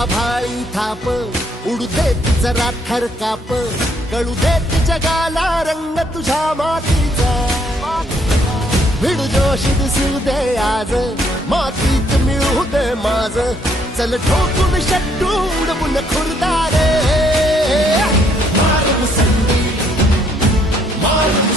अभाळी थाप, उडू देत जरा थरकाप, कळू देत जगाला रंग तुझ्या मातीचा. भिडू जोश दिसू दे आज, मातीत मिळू दे माझ. चल ठोकून शट्टू उडवून खुर्दारे, मारून संधी मारून